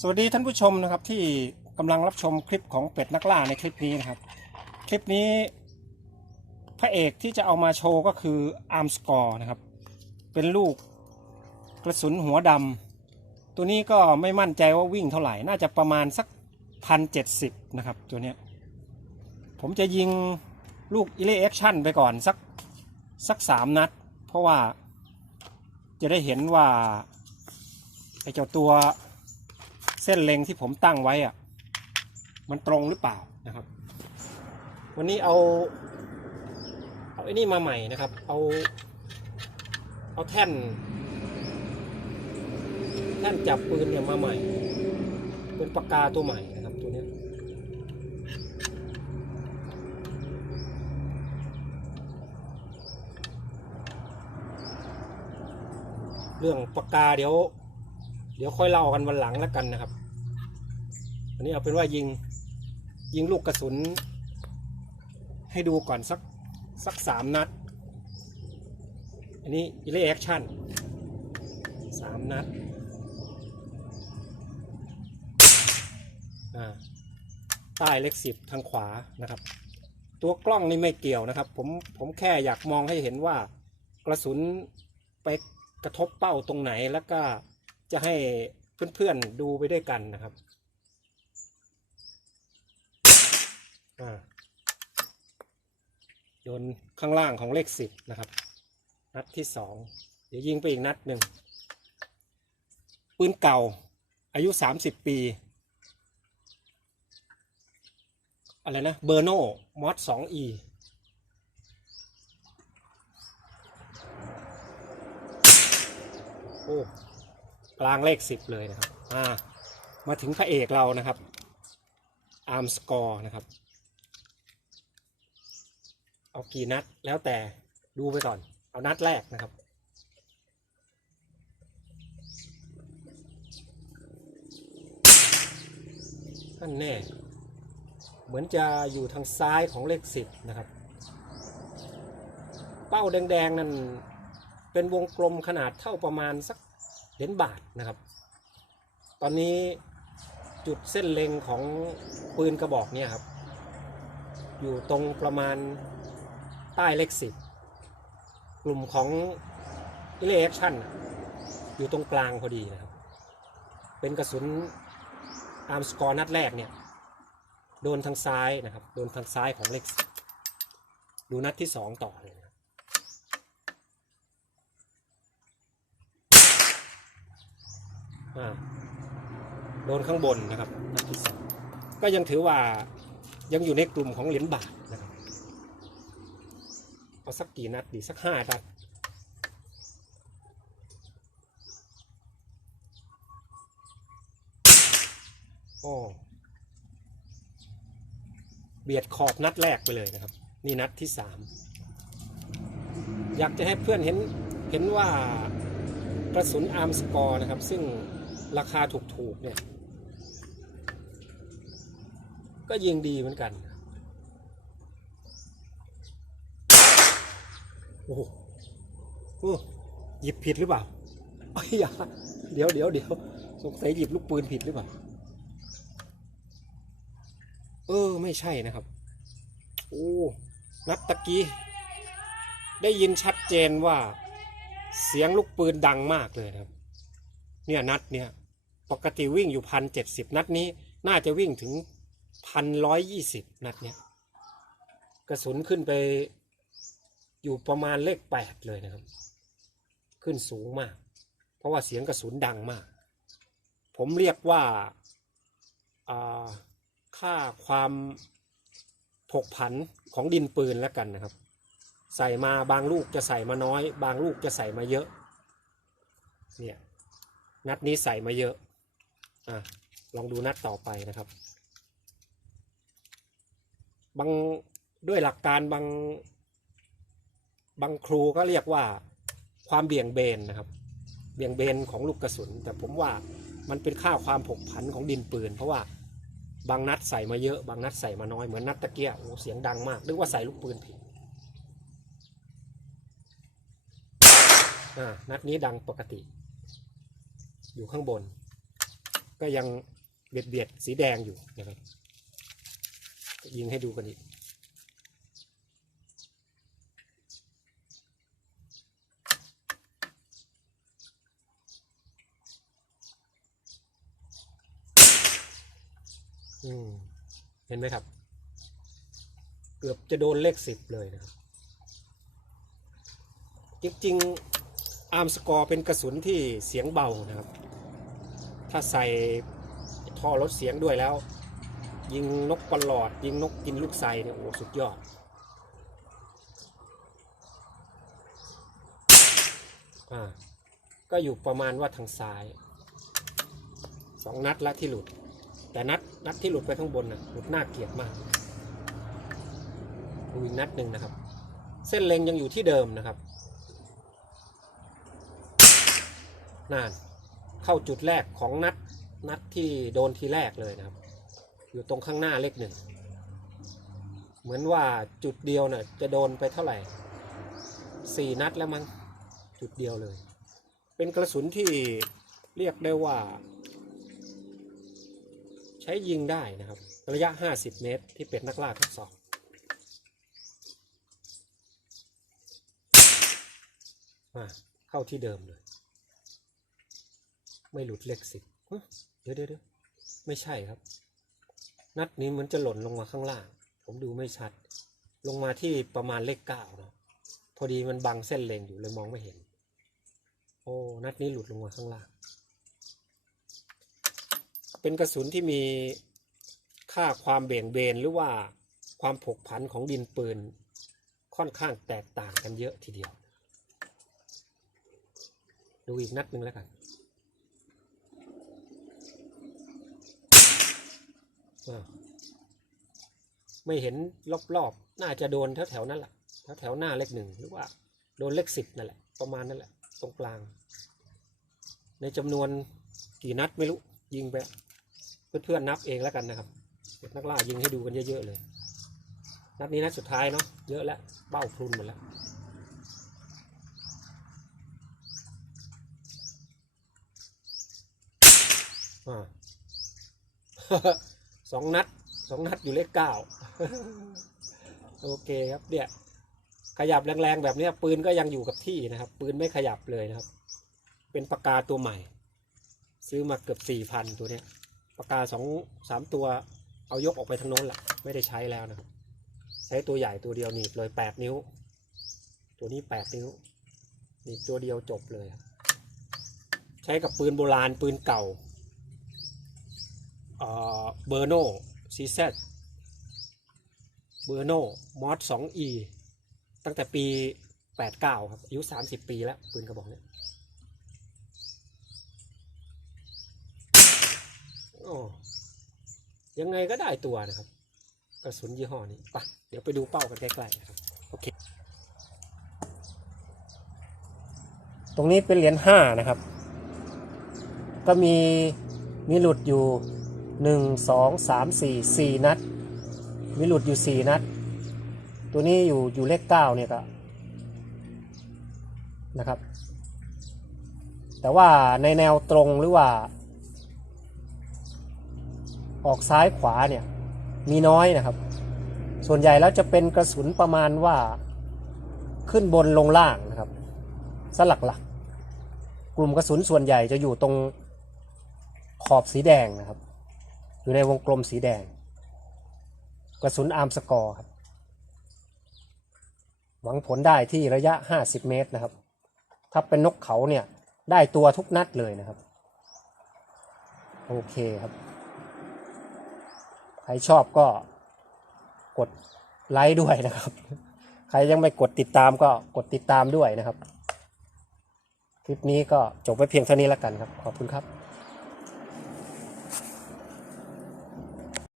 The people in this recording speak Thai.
สวัสดีท่านผู้ชมนะครับที่กำลังรับชมคลิปของเป็ดนักล่าในคลิปนี้นะครับ คลิปนี้ พระเอกที่จะเอามาโชว์ก็คืออาร์มสกอร์นะครับ เป็นลูกกระสุนหัวดำตัวนี้ก็ไม่มั่นใจว่าวิ่งเท่าไหร่ น่าจะประมาณสักพันเจ็ดสิบนะครับ ตัวเนี้ยผมจะยิงลูกอิเล็กแอชั่นไปก่อนสักสักสามนัด เพราะว่าจะได้เห็นว่าไอ้เจ้าตัว เส้นเล็งที่ผมตั้งไว้อะมันตรงหรือเปล่านะครับ วันนี้เอาเอาไอ้นี่มาใหม่นะครับ เอาเอาแท่น แท่นจับปืนเนี่ยมาใหม่ เป็นปากกาตัวใหม่นะครับตัวนี้เรื่องปากกาเดี๋ยว เดี๋ยวค่อยเล่ากันวันหลังแล้วกันนะครับ อันนี้เอาเป็นว่ายิงยิงลูกกระสุน ให้ดูก่อนสักสักสามนัด อันนี้อิเล็กแอคชั่นสามนัดใต้เล็กสิบทางขวานะครับ ตัวกล้องนี่ไม่เกี่ยวนะครับ ผมผมแค่อยากมองให้เห็นว่ากระสุนไปกระทบเป้าตรงไหนแล้วก็ จะให้เพื่อนๆดูไปด้วยกันนะครับโดนข้างล่างของเลขสิบนะครับ นัดที่สองเดี๋ยวยิงไปอีกนัดหนึ่งปืนเก่า อายุสามสิบปี อะไรนะ เบอร์โนมอสสองอีโอ้ กลางเลขสิบเลยนะครับอ่ามาถึงพระเอกเรานะครับอาร์มสกอร์นะครับ เอากี่นัดแล้วแต่ดูไปก่อน เอานัดแรกนะครับ ท่านแน่ เหมือนจะอยู่ทางซ้ายของเลขสิบนะครับ เป้าแดง ๆ นั่น เป็นวงกลมขนาดเท่าประมาณสัก เหรียญบาทนะครับ ตอนนี้จุดเส้นเล็งของปืนกระบอกเนี่ยครับ อยู่ตรงประมาณใต้เลขสิบกลุ่มของอิเล็กชั่นอยู่ตรงกลางพอดีนะครับ เป็นกระสุนอาร์มสกอร์นัดแรกเนี่ย โดนทางซ้ายนะครับ โดนทางซ้ายของเลขดูนัดที่สองต่อเลยนะครับอ่า โดนข้างบนนะครับนัดที่สองก็ยังถือว่ายังอยู่ในกลุ่มของเหรียญบาทนะครับเอาสักกี่นัดดีสักห้านัดโอ้เบียดขอบนัดแรกไปเลยนะครับ นี่นัดที่สามอยากจะให้เพื่อนเห็นเห็นว่ากระสุนอาร์มสกอร์นะครับ ซึ่ง ราคาถูกๆเนี่ย ก็ยิงดีเหมือนกันโอ้โหโอ้หยิบผิดหรือเปล่าเอ้ยอย่าเดี๋ยวเดี๋ยวเดี๋ยวสงสัยหยิบลูกปืนผิดหรือเปล่า เออ ไม่ใช่นะครับ โอ้ นัดตะกี้ ได้ยินชัดเจนว่า เสียงลูกปืนดังมากเลยครับ เนี่ยนัดเนี่ย ปกติวิ่งอยู่พันเจ็ดสิบนัดนี้ น่าจะวิ่งถึงพันร้อยยี่สิบนัดเนี่ยกระสุนขึ้นไปอยู่ประมาณเลขแปดเลยนะครับ ขึ้นสูงมาก เพราะว่าเสียงกระสุนดังมาก ผมเรียกว่าอ่าค่าความผกผันของดินปืนแล้วกันนะครับ ใส่มาบางลูกจะใส่มาน้อย บางลูกจะใส่มาเยอะ เนี่ย นัดนี้ใส่มาเยอะ อะลองดูนัดต่อไปนะครับ บางด้วยหลักการบางบางครูก็เรียกว่าความเบี่ยงเบนนะครับ เบี่ยงเบนของลูกกระสุน แต่ผมว่ามันเป็นค่าความผกผันของดินปืน เพราะว่าบางนัดใส่มาเยอะ บางนัดใส่มาน้อย เหมือนนัดตะเกียโอ้เสียงดังมากนึกว่าใส่ลูกปืนผิดนัดนี้ดังปกติ อยู่ข้างบน ก็ยังเบียดเบียดสีแดงอยู่นะครับยิงให้ดูกันอีกอืมเห็นไหมครับ เกือบจะโดนเลขสิบเลยนะครับ จริงๆ อาร์มสกอร์เป็นกระสุนที่เสียงเบานะครับ ถ้าใส่ท่อลดเสียงด้วยแล้ว ยิงนกปลอด ยิงนกกินลูกไซเนี่ยโอ้สุดยอด อ่า ก็อยู่ประมาณว่าทางซ้ายสองนัดละที่หลุด แต่นัดนัดที่หลุดไปข้างบนนะหลุดน่าเกลียดมากดูอีกนัดหนึ่งนะครับ เส้นเล็งยังอยู่ที่เดิมนะครับนั่น เข้าจุดแรกของนัดนัดที่โดนทีแรกเลยนะครับ อยู่ตรงข้างหน้าเลขหนึ่ง เหมือนว่าจุดเดียวน่ะจะโดนไปเท่าไหร่สี่นัดแล้วมั้งจุดเดียวเลย เป็นกระสุนที่เรียกได้ว่า ใช้ยิงได้นะครับ ระยะ 50 เมตรที่เป็นนักล่าทดสอบมาเข้าที่เดิมเลย ไม่หลุดเลขสิบเฮ้เดี๋ยวเดี๋ยวไม่ใช่ครับ นัดนี้เหมันจะหล่นลงมาข้างล่าง ผมดูไม่ชัด ลงมาที่ประมาณเลขเก้าเนาะพอดีมันบังเส้นเลนอยู่เลยมองไม่เห็น โอ้นัดนี้หลุดลงมาข้างล่าง เป็นกระสุนที่มีค่าความเบี่ยงเบนหรือว่าความผกผันของดินปืน ค่อนข้างแตกต่างกันเยอะทีเดียว ดูอีกนัดหนึ่งแล้วกันอ้าว ไม่เห็นรอบๆ น่าจะโดนแถวๆนั้นแหละแถวๆหน้าเลขหนึ่งหรือว่าโดนเลขสิบนั่นแหละ ประมาณนั่นแหละ ตรงกลาง ในจำนวนกี่นัดไม่รู้ ยิงไป เพื่อนๆนับเองแล้วกันนะครับเด็กนักล่ายิงให้ดูกันเยอะๆเลย นัดนี้นัดสุดท้ายเนาะเยอะแล้วเบ้าพรุนหมดแล้วอ่า สองนัดสองนัดอยู่เลขเก้าโอเคครับเนี่ยขยับแรงๆแบบนี้ปืนก็ยังอยู่กับที่นะครับ ปืนไม่ขยับเลยนะครับ เป็นปากกาตัวใหม่ ซื้อมาเกือบสี่พันตัวเนี้ยปากกาสองสามตัวเอายกออกไปทางโน้นแหละไม่ได้ใช้แล้วนะครับ ใช้ตัวใหญ่ตัวเดียวหนีบเลยแปดนิ้ว ตัวนี้แปดนิ้วหนีบตัวเดียวจบเลย ใช้กับปืนโบราณปืนเก่า เบอร์โนซีเซตเบอร์โนมอสสองอีตั้งแต่ปีแปดเก้าครับ อายุสามสิบปีแล้ว ปืนกระบอกเนี้ยโอ้ยังไงก็ได้ตัวนะครับ กระสุนยี่ห้อนี้ปะเดี๋ยวไปดูเป้ากันใกล้ๆนะครับ โอเค ตรงนี้เป็นเหรียญห้านะครับ ก็มีมีหลุดอยู่ หนึ่งสองสามสี่สี่นัด มีหลุดอยู่สี่นัด ตัวนี้อยู่อยู่เลขเก้าเนี่ยก็นะครับ แต่ว่าในแนวตรงหรือว่า ออกซ้ายขวาเนี่ย มีน้อยนะครับ ส่วนใหญ่แล้วจะเป็นกระสุนประมาณว่าขึ้นบนลงล่างนะครับสลักหลักๆกลุ่มกระสุนส่วนใหญ่จะอยู่ตรงขอบสีแดงนะครับ อยู่ในวงกลมสีแดง กระสุนอาร์มสกอร์ครับ หวังผลได้ที่ระยะ 50 เมตรนะครับ ถ้าเป็นนกเขาเนี่ยได้ตัวทุกนัดเลยนะครับ โอเคครับ ใครชอบก็กดไลค์ด้วยนะครับ ใครยังไม่กดติดตามก็กดติดตามด้วยนะครับ คลิปนี้ก็จบไปเพียงเท่านี้แล้วกันครับ ขอบคุณครับ